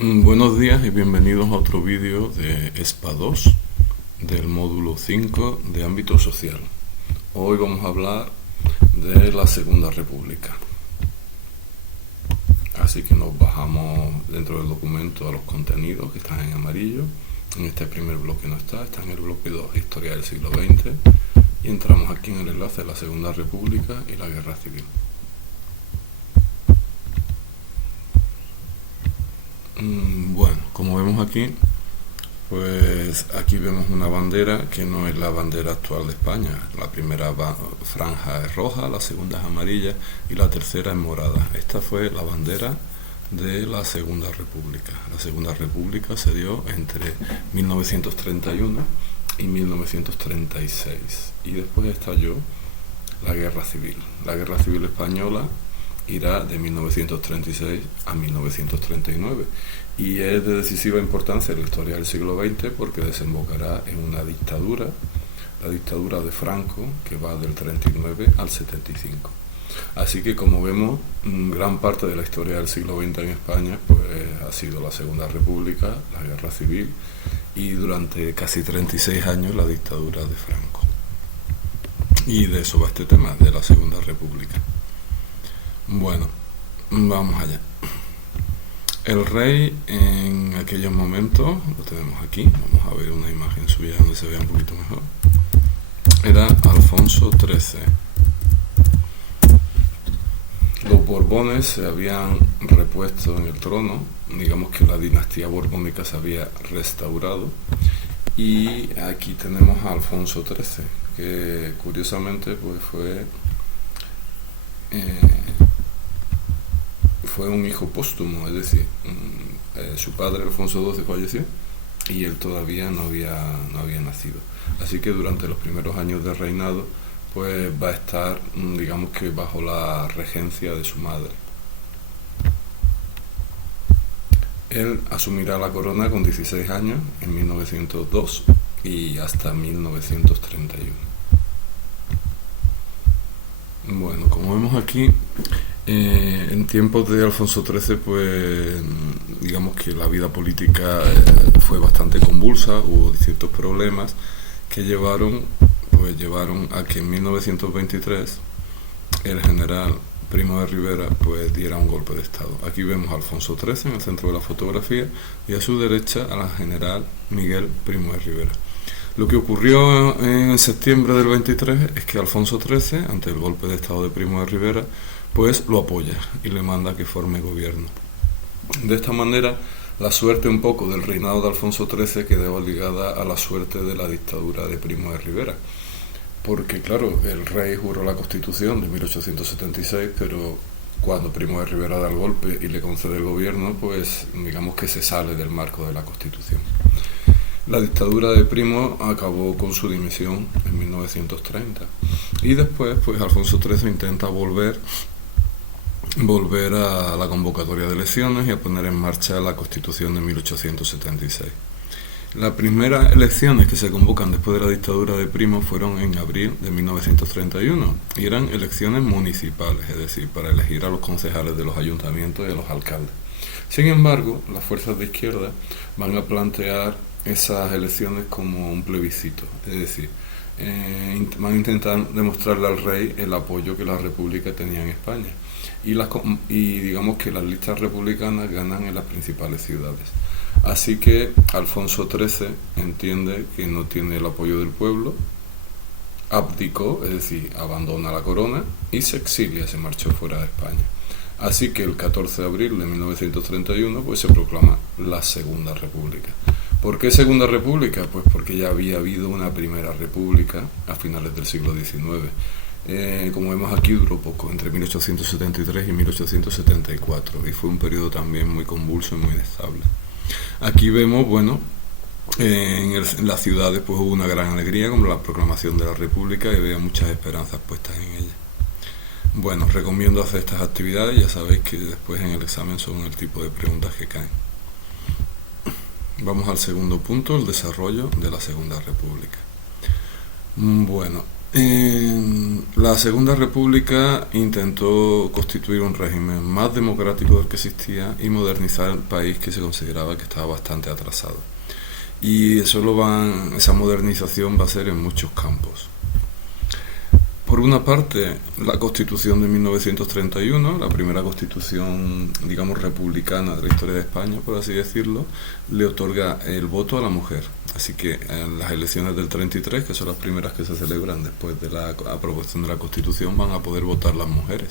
Buenos días y bienvenidos a otro vídeo de ESPA 2 del módulo 5 de ámbito social. Hoy vamos a hablar de la Segunda República. Así que nos bajamos dentro del documento a los contenidos que están en amarillo. En este primer bloque no está en el bloque 2, Historia del siglo XX, y entramos aquí en el enlace de la Segunda República y la Guerra Civil. Bueno, como vemos aquí, pues aquí vemos una bandera que no es la bandera actual de España. La primera franja es roja, la segunda es amarilla y la tercera es morada. Esta fue la bandera de la Segunda República. La Segunda República se dio entre 1931 y 1936 y después estalló la Guerra Civil. La Guerra Civil Española irá de 1936 a 1939 y es de decisiva importancia en la historia del siglo XX porque desembocará en una dictadura, la dictadura de Franco, que va del 39 al 75. Así que, como vemos, gran parte de la historia del siglo XX en España pues ha sido la Segunda República, la Guerra Civil y durante casi 36 años la dictadura de Franco. Y de eso va este tema, de la Segunda República. Bueno, vamos allá. El rey en aquellos momentos, lo tenemos aquí, vamos a ver una imagen suya donde se vea un poquito mejor, era Alfonso XIII. Los Borbones se habían repuesto en el trono, digamos que la dinastía borbónica se había restaurado, y aquí tenemos a Alfonso XIII, que curiosamente pues fue un hijo póstumo, es decir, su padre Alfonso XII falleció y él todavía no había nacido. Así que durante los primeros años de reinado pues va a estar, digamos que bajo la regencia de su madre. Él asumirá la corona con 16 años en 1902 y hasta 1931. Bueno, como vemos aquí, en tiempos de Alfonso XIII, pues digamos que la vida política fue bastante convulsa, hubo distintos problemas que llevaron a que en 1923 el general Primo de Rivera pues diera un golpe de estado. Aquí vemos a Alfonso XIII en el centro de la fotografía y a su derecha a la general Miguel Primo de Rivera. Lo que ocurrió en septiembre del 23 es que Alfonso XIII, ante el golpe de estado de Primo de Rivera, pues lo apoya y le manda que forme gobierno. De esta manera, la suerte un poco del reinado de Alfonso XIII quedó ligada a la suerte de la dictadura de Primo de Rivera. Porque, claro, el rey juró la Constitución de 1876, pero cuando Primo de Rivera da el golpe y le concede el gobierno, pues digamos que se sale del marco de la Constitución. La dictadura de Primo acabó con su dimisión en 1930 y después pues Alfonso XIII intenta volver a la convocatoria de elecciones y a poner en marcha la Constitución de 1876. Las primeras elecciones que se convocan después de la dictadura de Primo fueron en abril de 1931 y eran elecciones municipales, es decir, para elegir a los concejales de los ayuntamientos y a los alcaldes. Sin embargo, las fuerzas de izquierda van a plantear esas elecciones como un plebiscito, es decir, van a intentar demostrarle al rey el apoyo que la República tenía en España y digamos que las listas republicanas ganan en las principales ciudades. Así que Alfonso XIII entiende que no tiene el apoyo del pueblo, abdicó, es decir, abandona la corona y se exilia, se marchó fuera de España. Así que el 14 de abril de 1931 pues se proclama la Segunda República. ¿Por qué Segunda República? Pues porque ya había habido una Primera República a finales del siglo XIX. Como vemos aquí, duró poco, entre 1873 y 1874, y fue un periodo también muy convulso y muy inestable. Aquí vemos, bueno, en las ciudades pues hubo una gran alegría como la proclamación de la República y había muchas esperanzas puestas en ella. Bueno, recomiendo hacer estas actividades, ya sabéis que después en el examen son el tipo de preguntas que caen. Vamos al segundo punto, el desarrollo de la Segunda República. Bueno, La Segunda República intentó constituir un régimen más democrático del que existía y modernizar el país, que se consideraba que estaba bastante atrasado. Y esa modernización va a ser en muchos campos. Por una parte, la Constitución de 1931, la primera constitución, digamos, republicana de la historia de España, por así decirlo, le otorga el voto a la mujer. Así que en las elecciones del 33, que son las primeras que se celebran después de la aprobación de la Constitución, van a poder votar las mujeres.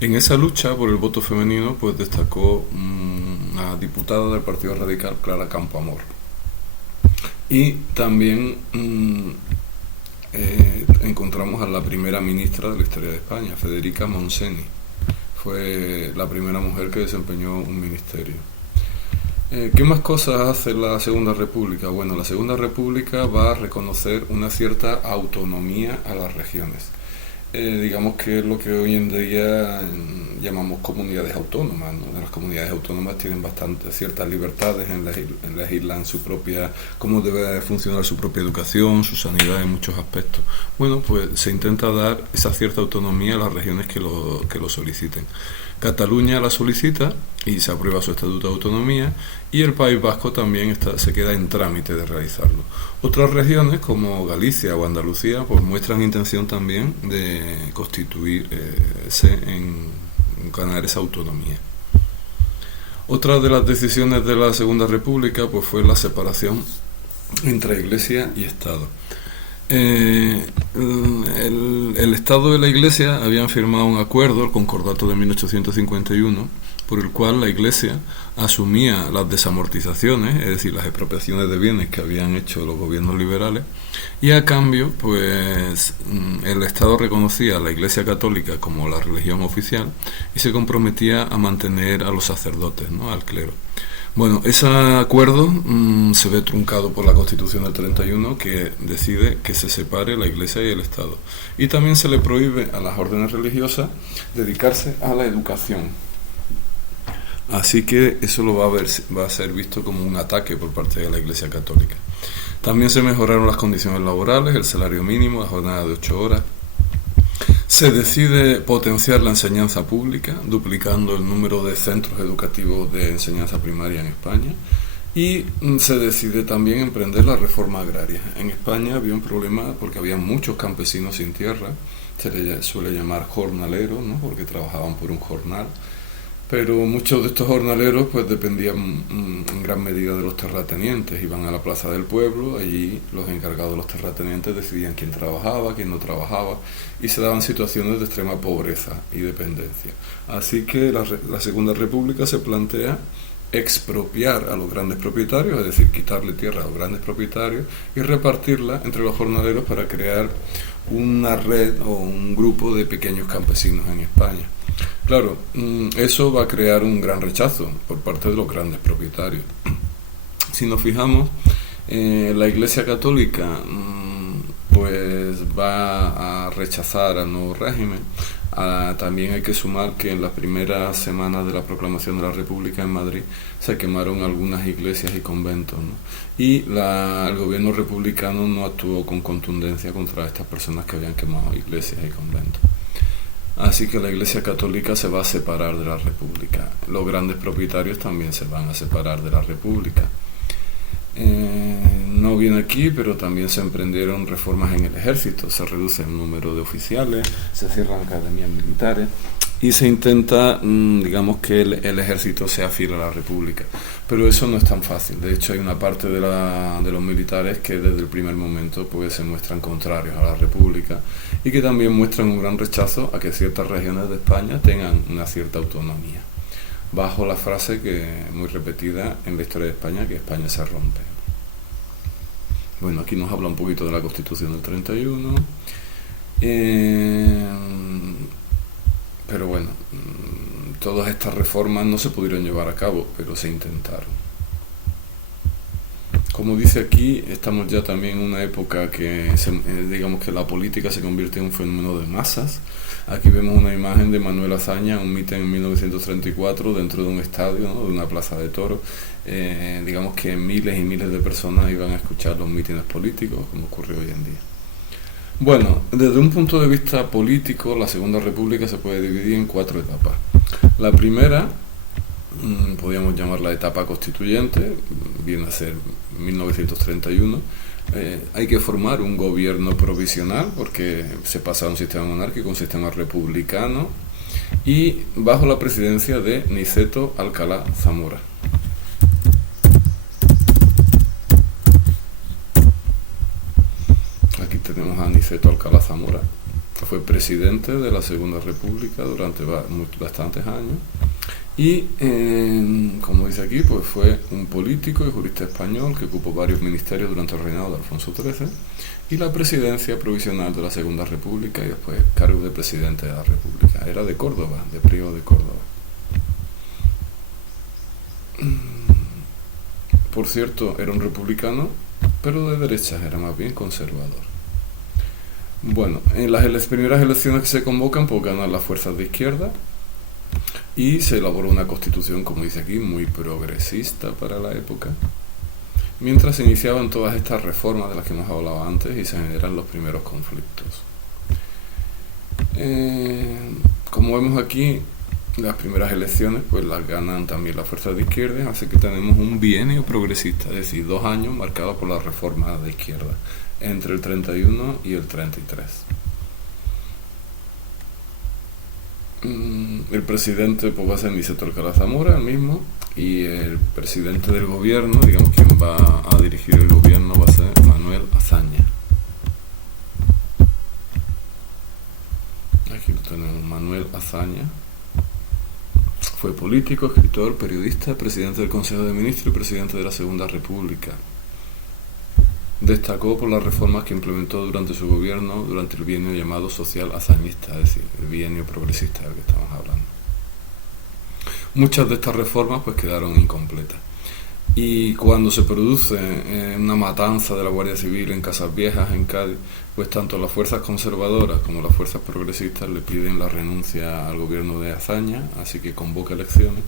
En esa lucha por el voto femenino, pues destacó una diputada del Partido Radical, Clara Campoamor. Y también encontramos a la primera ministra de la historia de España, Federica Montseny. Fue la primera mujer que desempeñó un ministerio. ¿Qué más cosas hace la Segunda República? Bueno, la Segunda República va a reconocer una cierta autonomía a las regiones. Digamos que es lo que hoy en día llamamos comunidades autónomas, ¿no? Las comunidades autónomas tienen ciertas libertades en legislar su propia, cómo debe funcionar su propia educación, su sanidad en muchos aspectos. Bueno, pues se intenta dar esa cierta autonomía a las regiones que lo soliciten. Cataluña la solicita y se aprueba su estatuto de autonomía, y el País Vasco también se queda en trámite de realizarlo. Otras regiones como Galicia o Andalucía pues muestran intención también de constituirse en ganar esa autonomía. Otra de las decisiones de la Segunda República pues fue la separación entre Iglesia y Estado. El Estado y la Iglesia habían firmado un acuerdo, el Concordato de 1851, por el cual la Iglesia asumía las desamortizaciones, es decir, las expropiaciones de bienes que habían hecho los gobiernos liberales, y a cambio, pues el Estado reconocía a la Iglesia Católica como la religión oficial y se comprometía a mantener a los sacerdotes, ¿no?, al clero. Bueno, ese acuerdo se ve truncado por la Constitución del 31, que decide que se separe la Iglesia y el Estado. Y también se le prohíbe a las órdenes religiosas dedicarse a la educación. Así que eso va a ser visto como un ataque por parte de la Iglesia Católica. También se mejoraron las condiciones laborales, el salario mínimo, la jornada de 8 horas. Se decide potenciar la enseñanza pública, duplicando el número de centros educativos de enseñanza primaria en España, y se decide también emprender la reforma agraria. En España había un problema porque había muchos campesinos sin tierra, se les suele llamar jornaleros, ¿no?, porque trabajaban por un jornal, pero muchos de estos jornaleros pues dependían en gran medida de los terratenientes. Iban a la plaza del pueblo, allí los encargados de los terratenientes decidían quién trabajaba, quién no trabajaba, y se daban situaciones de extrema pobreza y dependencia. Así que la Segunda República se plantea expropiar a los grandes propietarios, es decir, quitarle tierra a los grandes propietarios y repartirla entre los jornaleros para crear una red o un grupo de pequeños campesinos en España. Claro, eso va a crear un gran rechazo por parte de los grandes propietarios. Si nos fijamos, la Iglesia Católica pues va a rechazar al nuevo régimen. También hay que sumar que en las primeras semanas de la proclamación de la República en Madrid se quemaron algunas iglesias y conventos, ¿no? Y el gobierno republicano no actuó con contundencia contra estas personas que habían quemado iglesias y conventos. Así que la Iglesia Católica se va a separar de la República. Los grandes propietarios también se van a separar de la República. No viene aquí, pero también se emprendieron reformas en el ejército. Se reduce el número de oficiales, se cierran academias militares y se intenta, digamos, que el ejército sea fiel a la República. Pero eso no es tan fácil. De hecho, hay una parte de los militares que desde el primer momento pues se muestran contrarios a la República y que también muestran un gran rechazo a que ciertas regiones de España tengan una cierta autonomía, bajo la frase que muy repetida en la historia de España, que España se rompe. Bueno, aquí nos habla un poquito de la Constitución del 31. Pero bueno, todas estas reformas no se pudieron llevar a cabo, pero se intentaron. Como dice aquí, estamos ya también en una época que digamos que la política se convierte en un fenómeno de masas. Aquí vemos una imagen de Manuel Azaña, un mitin en 1934 dentro de un estadio, ¿no?, de una plaza de toros. Digamos que miles y miles de personas iban a escuchar los mítines políticos, como ocurre hoy en día. Bueno, desde un punto de vista político, la Segunda República se puede dividir en cuatro etapas. La primera, podríamos llamarla etapa constituyente, viene a ser 1931. Hay que formar un gobierno provisional porque se pasa a un sistema monárquico, un sistema republicano, y bajo la presidencia de Niceto Alcalá Zamora. Aquí tenemos a Niceto Alcalá Zamora, que fue presidente de la Segunda República durante bastantes años. Y, como dice aquí, pues fue un político y jurista español que ocupó varios ministerios durante el reinado de Alfonso XIII y la presidencia provisional de la Segunda República y después cargo de presidente de la República. Era de Córdoba, de Priego de Córdoba. Por cierto, era un republicano, pero de derechas, era más bien conservador. Bueno, en las primeras elecciones que se convocan, pues ganan las fuerzas de izquierda y se elaboró una constitución, como dice aquí, muy progresista para la época, mientras se iniciaban todas estas reformas de las que hemos hablado antes y se generan los primeros conflictos. Como vemos aquí, las primeras elecciones pues las ganan también las fuerzas de izquierda, así que tenemos un bienio progresista, es decir, 2 años marcados por las reformas de izquierda, entre el 31 y el 33. El presidente pues va a ser Niceto Alcalá Zamora, el mismo, y el presidente del gobierno, digamos quien va a dirigir el gobierno, va a ser Manuel Azaña. Aquí lo tenemos, Manuel Azaña. Fue político, escritor, periodista, presidente del Consejo de Ministros y presidente de la Segunda República. Destacó por las reformas que implementó durante su gobierno durante el bienio llamado social azañista, es decir, el bienio progresista del que estamos hablando. Muchas de estas reformas pues quedaron incompletas. Y cuando se produce una matanza de la Guardia Civil en Casas Viejas, en Cádiz, pues tanto las fuerzas conservadoras como las fuerzas progresistas le piden la renuncia al gobierno de Azaña, así que convoca elecciones.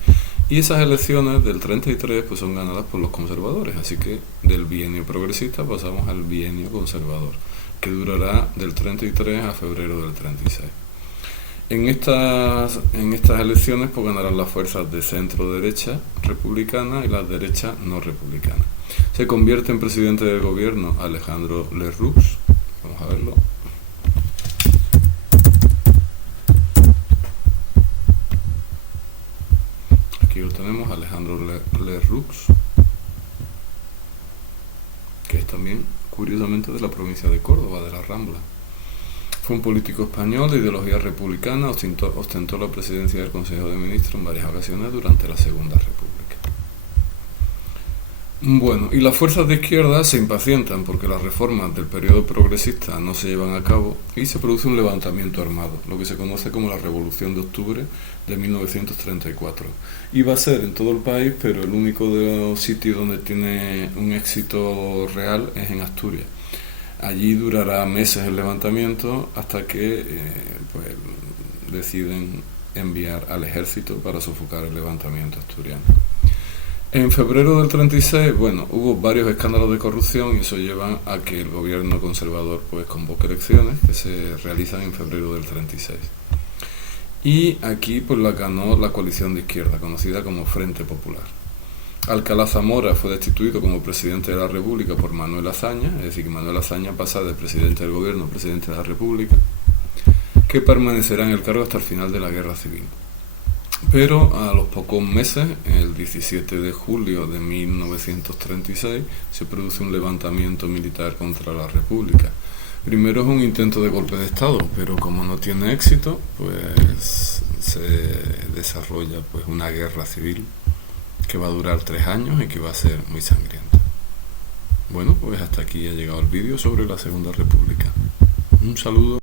Y esas elecciones del 33 pues son ganadas por los conservadores, así que del bienio progresista pasamos al bienio conservador, que durará del 33 a febrero del 36. En estas elecciones pues ganarán las fuerzas de centro-derecha republicana y las derechas no republicanas. Se convierte en presidente del gobierno Alejandro Lerroux. Vamos a verlo. Aquí lo tenemos, Alejandro Lerroux, que es también, curiosamente, de la provincia de Córdoba, de la Rambla. Fue un político español de ideología republicana, ostentó la presidencia del Consejo de Ministros en varias ocasiones durante la Segunda República. Bueno, y las fuerzas de izquierda se impacientan porque las reformas del periodo progresista no se llevan a cabo y se produce un levantamiento armado, lo que se conoce como la Revolución de Octubre de 1934. Y va a ser en todo el país, pero el único de los sitios donde tiene un éxito real es en Asturias. Allí durará meses el levantamiento hasta que pues, deciden enviar al ejército para sofocar el levantamiento asturiano. En febrero del 36, bueno, hubo varios escándalos de corrupción y eso lleva a que el gobierno conservador pues convoque elecciones que se realizan en febrero del 36. Y aquí pues la ganó la coalición de izquierda, conocida como Frente Popular. Alcalá Zamora fue destituido como presidente de la República por Manuel Azaña, es decir, que Manuel Azaña pasa de presidente del gobierno a presidente de la República, que permanecerá en el cargo hasta el final de la Guerra Civil. Pero a los pocos meses, el 17 de julio de 1936, se produce un levantamiento militar contra la República. Primero es un intento de golpe de Estado, pero como no tiene éxito, pues se desarrolla pues una guerra civil que va a durar 3 años y que va a ser muy sangrienta. Bueno, pues hasta aquí ha llegado el vídeo sobre la Segunda República. Un saludo.